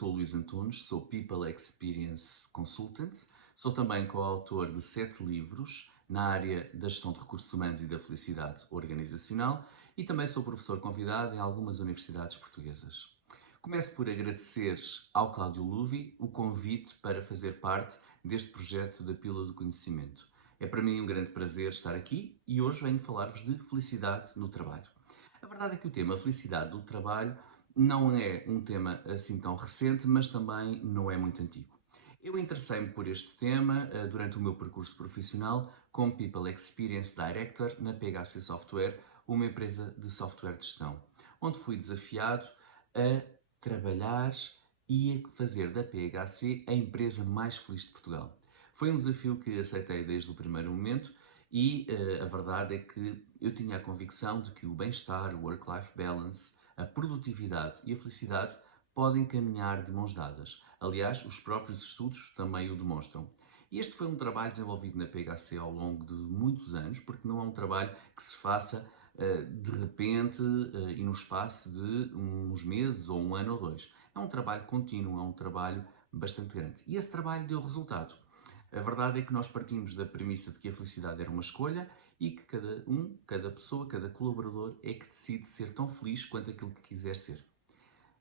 sou o Luís Antunes, sou People Experience Consultant, sou também coautor de 7 livros na área da gestão de recursos humanos e da felicidade organizacional e também sou professor convidado em algumas universidades portuguesas. Começo por agradecer ao Cláudio Luvi o convite para fazer parte deste projeto da Pílula do Conhecimento. É para mim um grande prazer estar aqui e hoje venho falar-vos de felicidade no trabalho. A verdade é que o tema felicidade do trabalho não é um tema assim tão recente, mas também não é muito antigo. Eu interessei-me por este tema durante o meu percurso profissional como People Experience Director na PHC Software, uma empresa de software de gestão, onde fui desafiado a trabalhar e a fazer da PHC a empresa mais feliz de Portugal. Foi um desafio que aceitei desde o primeiro momento e a verdade é que eu tinha a convicção de que o bem-estar, o work-life balance, a produtividade e a felicidade podem caminhar de mãos dadas. Aliás, os próprios estudos também o demonstram. E este foi um trabalho desenvolvido na PHC ao longo de muitos anos, porque não é um trabalho que se faça de repente e no espaço de uns meses ou um ano ou dois. É um trabalho contínuo, é um trabalho bastante grande. E esse trabalho deu resultado. A verdade é que nós partimos da premissa de que a felicidade era uma escolha e que cada pessoa, cada colaborador é que decide ser tão feliz quanto aquilo que quiser ser.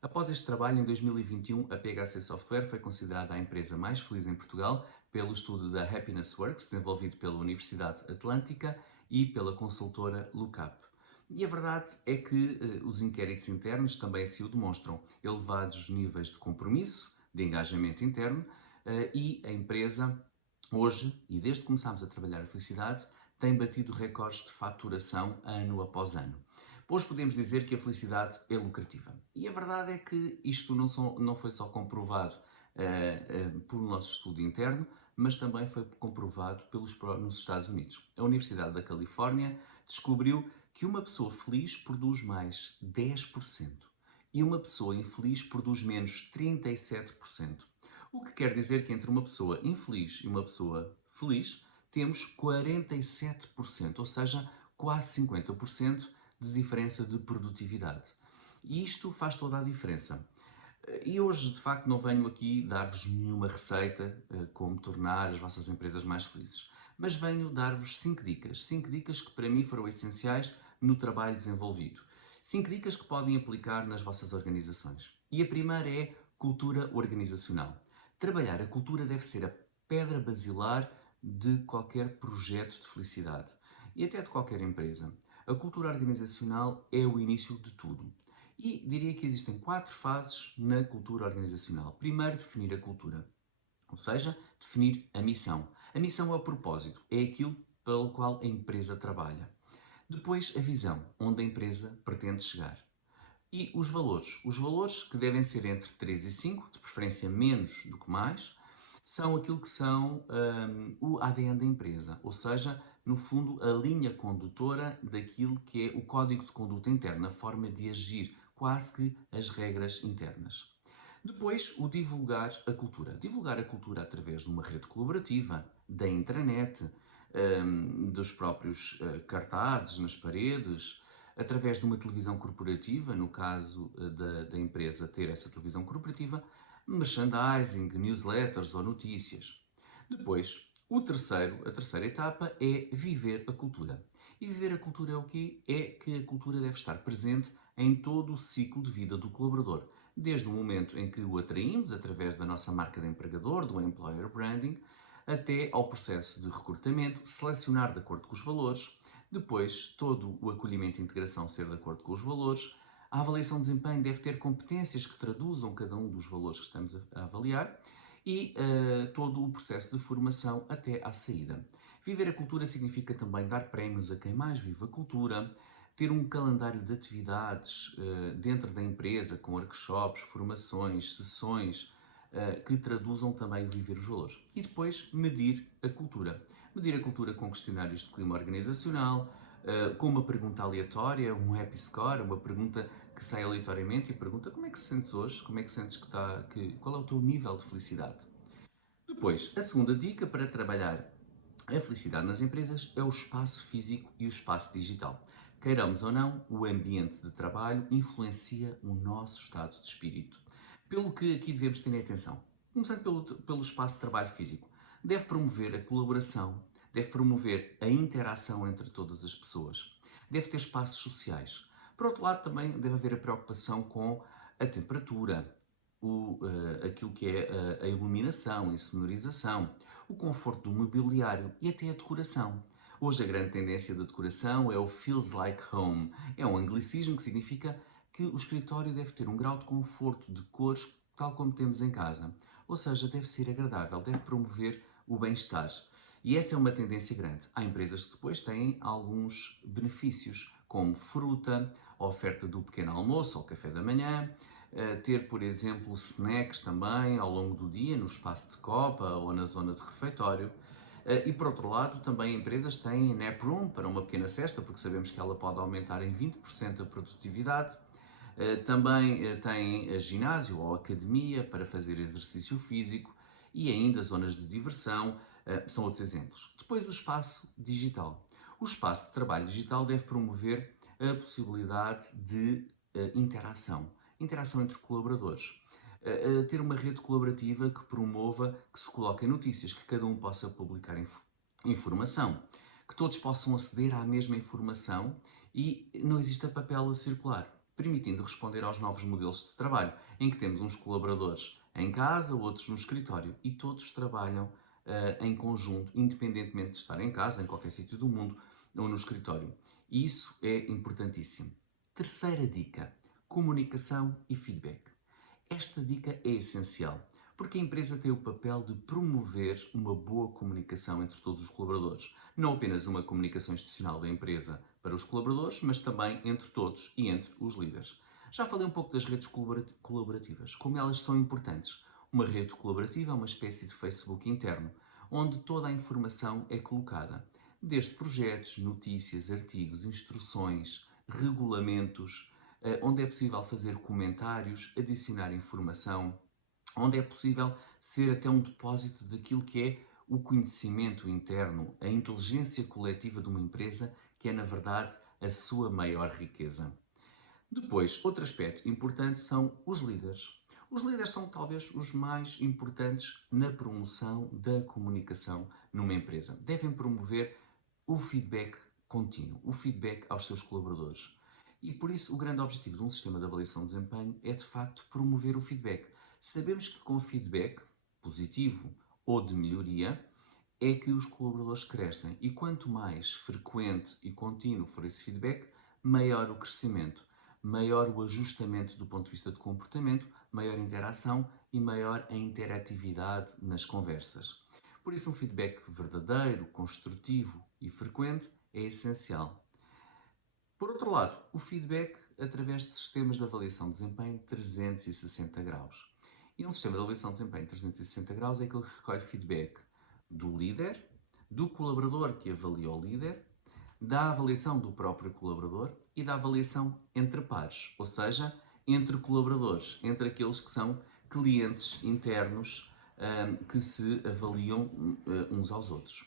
Após este trabalho, em 2021, a PHC Software foi considerada a empresa mais feliz em Portugal pelo estudo da Happiness Works, desenvolvido pela Universidade Atlântica e pela consultora Lookup. E a verdade é que os inquéritos internos também assim o demonstram. Elevados níveis de compromisso, de engajamento interno e a empresa, hoje, e desde que começámos a trabalhar a felicidade, tem batido recordes de faturação ano após ano. Hoje podemos dizer que a felicidade é lucrativa. E a verdade é que isto não foi só comprovado por nosso estudo interno, mas também foi comprovado nos Estados Unidos. A Universidade da Califórnia descobriu que uma pessoa feliz produz mais 10% e uma pessoa infeliz produz menos 37%. O que quer dizer que entre uma pessoa infeliz e uma pessoa feliz temos 47%, ou seja, quase 50% de diferença de produtividade. E isto faz toda a diferença. E hoje, de facto, não venho aqui dar-vos nenhuma receita como tornar as vossas empresas mais felizes, mas venho dar-vos 5 dicas. 5 dicas que para mim foram essenciais no trabalho desenvolvido. 5 dicas que podem aplicar nas vossas organizações. E a primeira é cultura organizacional. Trabalhar a cultura deve ser a pedra basilar de qualquer projeto de felicidade e até de qualquer empresa. A cultura organizacional é o início de tudo. E diria que existem 4 fases na cultura organizacional. Primeiro, definir a cultura, ou seja, definir a missão. A missão é o propósito, é aquilo pelo qual a empresa trabalha. Depois, a visão, onde a empresa pretende chegar. E os valores que devem ser entre 3 e 5, de preferência menos do que mais, são aquilo que são o ADN da empresa, ou seja, no fundo, a linha condutora daquilo que é o código de conduta interna, a forma de agir, quase que as regras internas. Depois, o divulgar a cultura. Divulgar a cultura através de uma rede colaborativa, da intranet, dos próprios cartazes nas paredes, através de uma televisão corporativa, no caso da empresa ter essa televisão corporativa, merchandising, newsletters ou notícias. Depois, a terceira etapa é viver a cultura. E viver a cultura é o quê? É que a cultura deve estar presente em todo o ciclo de vida do colaborador, desde o momento em que o atraímos através da nossa marca de empregador, do employer branding, até ao processo de recrutamento, selecionar de acordo com os valores, depois todo o acolhimento e integração ser de acordo com os valores, a avaliação de desempenho deve ter competências que traduzam cada um dos valores que estamos a avaliar e todo o processo de formação até à saída. Viver a cultura significa também dar prémios a quem mais vive a cultura, ter um calendário de atividades dentro da empresa, com workshops, formações, sessões, que traduzam também o viver os valores. E depois, medir a cultura. Medir a cultura com questionários de clima organizacional, com uma pergunta aleatória, um happy score, uma pergunta que sai aleatoriamente e pergunta como é que se sentes hoje, como é que sentes qual é o teu nível de felicidade. Depois, a segunda dica para trabalhar a felicidade nas empresas é o espaço físico e o espaço digital. Queiramos ou não, o ambiente de trabalho influencia o nosso estado de espírito. Pelo que aqui devemos ter atenção. Começando pelo espaço de trabalho físico. Deve promover a colaboração, deve promover a interação entre todas as pessoas, deve ter espaços sociais. Por outro lado, também deve haver a preocupação com a temperatura, aquilo que é a iluminação e sonorização, o conforto do mobiliário e até a decoração. Hoje a grande tendência da decoração é o feels like home. É um anglicismo que significa que o escritório deve ter um grau de conforto de cores tal como temos em casa. Ou seja, deve ser agradável, deve promover o bem-estar. E essa é uma tendência grande. Há empresas que depois têm alguns benefícios, como fruta, a oferta do pequeno almoço ou café da manhã, ter, por exemplo, snacks também ao longo do dia, no espaço de copa ou na zona de refeitório. E por outro lado, também empresas têm nap room para uma pequena cesta, porque sabemos que ela pode aumentar em 20% a produtividade. Também têm ginásio ou academia para fazer exercício físico e ainda zonas de diversão, são outros exemplos. Depois o espaço digital. O espaço de trabalho digital deve promover a possibilidade de interação, interação entre colaboradores. Ter uma rede colaborativa que promova que se coloquem notícias, que cada um possa publicar informação, que todos possam aceder à mesma informação e não exista papel a circular, permitindo responder aos novos modelos de trabalho, em que temos uns colaboradores em casa, outros no escritório e todos trabalham em conjunto, independentemente de estar em casa, em qualquer sítio do mundo ou no escritório. E isso é importantíssimo. Terceira dica: comunicação e feedback. Esta dica é essencial, porque a empresa tem o papel de promover uma boa comunicação entre todos os colaboradores. Não apenas uma comunicação institucional da empresa para os colaboradores, mas também entre todos e entre os líderes. Já falei um pouco das redes colaborativas, como elas são importantes. Uma rede colaborativa é uma espécie de Facebook interno, onde toda a informação é colocada, desde projetos, notícias, artigos, instruções, regulamentos, onde é possível fazer comentários, adicionar informação, onde é possível ser até um depósito daquilo que é o conhecimento interno, a inteligência coletiva de uma empresa, que é, na verdade, a sua maior riqueza. Depois, outro aspecto importante são os líderes. Os líderes são talvez os mais importantes na promoção da comunicação numa empresa. Devem promover o feedback contínuo, o feedback aos seus colaboradores. E por isso o grande objetivo de um sistema de avaliação de desempenho é de facto promover o feedback. Sabemos que com feedback positivo ou de melhoria é que os colaboradores crescem e quanto mais frequente e contínuo for esse feedback, maior o crescimento, maior o ajustamento do ponto de vista de comportamento, maior a interação e maior a interatividade nas conversas. Por isso, um feedback verdadeiro, construtivo e frequente é essencial. Por outro lado, o feedback através de sistemas de avaliação de desempenho 360 graus. E um sistema de avaliação de desempenho 360 graus é aquele que recolhe feedback do líder, do colaborador que avalia o líder, da avaliação do próprio colaborador e da avaliação entre pares, ou seja, entre colaboradores, entre aqueles que são clientes internos que se avaliam uns aos outros.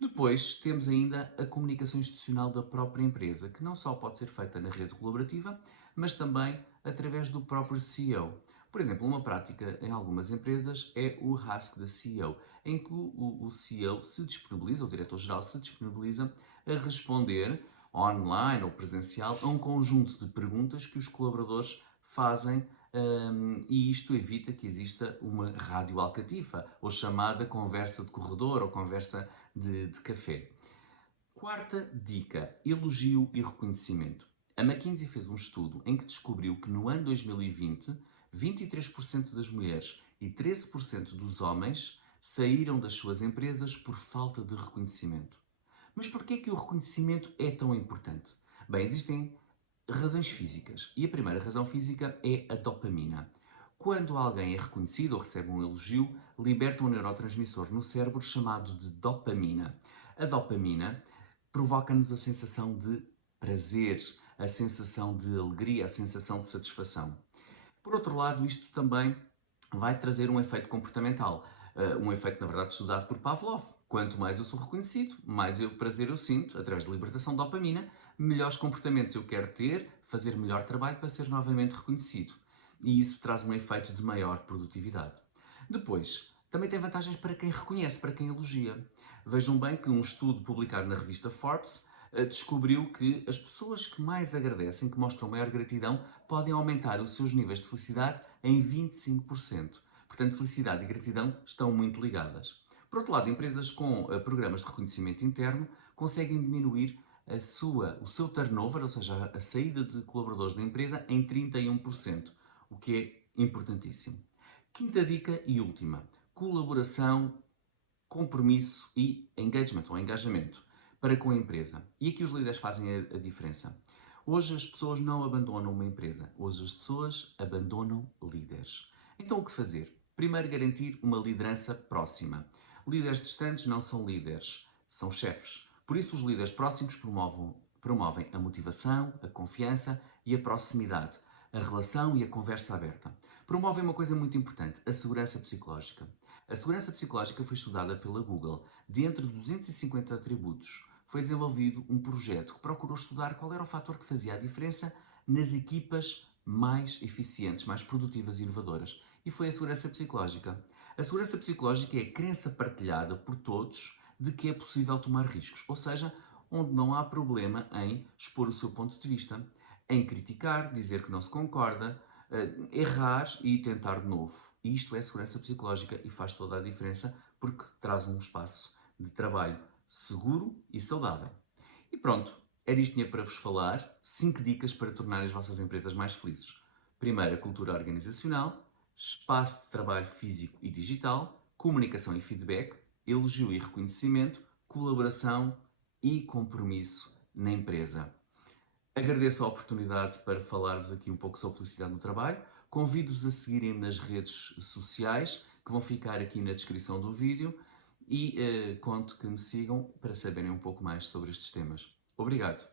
Depois temos ainda a comunicação institucional da própria empresa, que não só pode ser feita na rede colaborativa, mas também através do próprio CEO. Por exemplo, uma prática em algumas empresas é o Ask the CEO, em que o CEO se disponibiliza, o diretor-geral se disponibiliza a responder online ou presencial a um conjunto de perguntas que os colaboradores fazem e isto evita que exista uma rádio alcatifa ou chamada conversa de corredor ou conversa de café. Quarta dica: elogio e reconhecimento. A McKinsey fez um estudo em que descobriu que no ano 2020, 23% das mulheres e 13% dos homens saíram das suas empresas por falta de reconhecimento. Mas porquê que o reconhecimento é tão importante? Bem, existem razões físicas e a primeira razão física é a dopamina. Quando alguém é reconhecido ou recebe um elogio, liberta um neurotransmissor no cérebro chamado de dopamina. A dopamina provoca-nos a sensação de prazer, a sensação de alegria, a sensação de satisfação. Por outro lado, isto também vai trazer um efeito comportamental, um efeito, na verdade, estudado por Pavlov. Quanto mais eu sou reconhecido, mais prazer eu sinto, através da libertação de dopamina, melhores comportamentos eu quero ter, fazer melhor trabalho para ser novamente reconhecido. e isso traz um efeito de maior produtividade. Depois, também tem vantagens para quem reconhece, para quem elogia. Vejam bem que um estudo publicado na revista Forbes descobriu que as pessoas que mais agradecem, que mostram maior gratidão, podem aumentar os seus níveis de felicidade em 25%. Portanto, felicidade e gratidão estão muito ligadas. Por outro lado, empresas com programas de reconhecimento interno conseguem diminuir o seu turnover, ou seja, a saída de colaboradores da empresa, em 31%, o que é importantíssimo. Quinta dica e última: colaboração, compromisso e engagement ou engajamento para com a empresa. E aqui os líderes fazem a diferença. Hoje as pessoas não abandonam uma empresa, hoje as pessoas abandonam líderes. Então o que fazer? Primeiro, garantir uma liderança próxima. Líderes distantes não são líderes, são chefes. Por isso, os líderes próximos promovem a motivação, a confiança e a proximidade, a relação e a conversa aberta. Promovem uma coisa muito importante, a segurança psicológica. A segurança psicológica foi estudada pela Google. De entre 250 atributos, foi desenvolvido um projeto que procurou estudar qual era o fator que fazia a diferença nas equipas mais eficientes, mais produtivas e inovadoras. E foi a segurança psicológica. A segurança psicológica é a crença partilhada por todos de que é possível tomar riscos, ou seja, onde não há problema em expor o seu ponto de vista, em criticar, dizer que não se concorda, errar e tentar de novo. E isto é segurança psicológica e faz toda a diferença porque traz um espaço de trabalho seguro e saudável. E pronto, era isto que tinha para vos falar. 5 dicas para tornar as vossas empresas mais felizes. Primeiro, a cultura organizacional, espaço de trabalho físico e digital, comunicação e feedback, elogio e reconhecimento, colaboração e compromisso na empresa. Agradeço a oportunidade para falar-vos aqui um pouco sobre felicidade no trabalho. Convido-vos a seguirem-me nas redes sociais, que vão ficar aqui na descrição do vídeo, e conto que me sigam para saberem um pouco mais sobre estes temas. Obrigado!